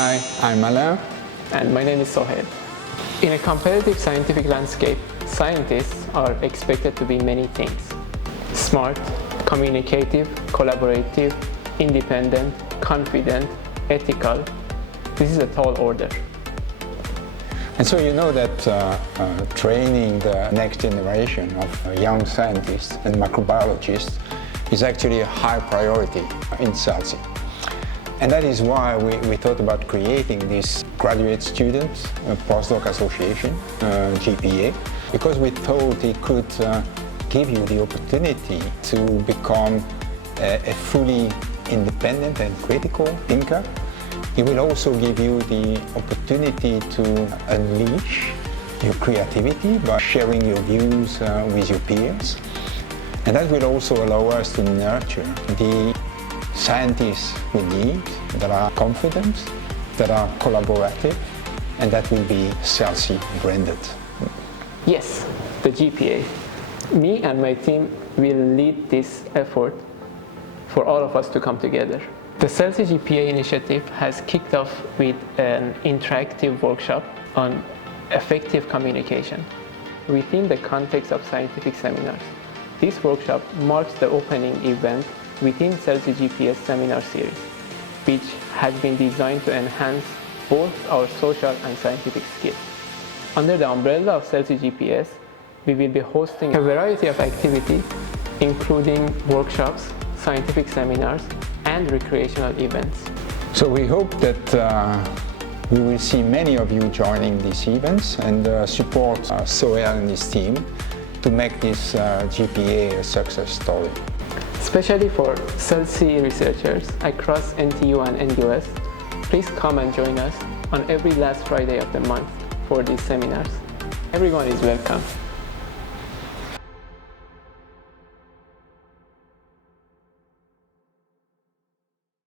Hi, I'm Alain. And my name is Soheil. In a competitive scientific landscape, scientists are expected to be many things. Smart, communicative, collaborative, independent, confident, ethical. This is a tall order. And so you know that training the next generation of young scientists and microbiologists is actually a high priority in SCELSE. And that is why we thought about creating this Graduate Students Postdoc Association, GPA, because we thought it could give you the opportunity to become a fully independent and critical thinker. It will also give you the opportunity to unleash your creativity by sharing your views with your peers. And that will also allow us to nurture the scientists we need that are confident, that are collaborative, and that will be SCELSE-branded. Yes, the GPA. Me and my team will lead this effort for all of us to come together. The SCELSE GPA initiative has kicked off with an interactive workshop on effective communication within the context of scientific seminars. This workshop marks the opening event within SCELSE GPA's seminar series, which has been designed to enhance both our social and scientific skills. Under the umbrella of SCELSE GPS, we will be hosting a variety of activities, including workshops, scientific seminars, and recreational events. So we hope that we will see many of you joining these events and support Soheil and his team to make this GPA a success story. Especially for SCELSE researchers across NTU and NUS, please come and join us on every last Friday of the month for these seminars. Everyone is welcome.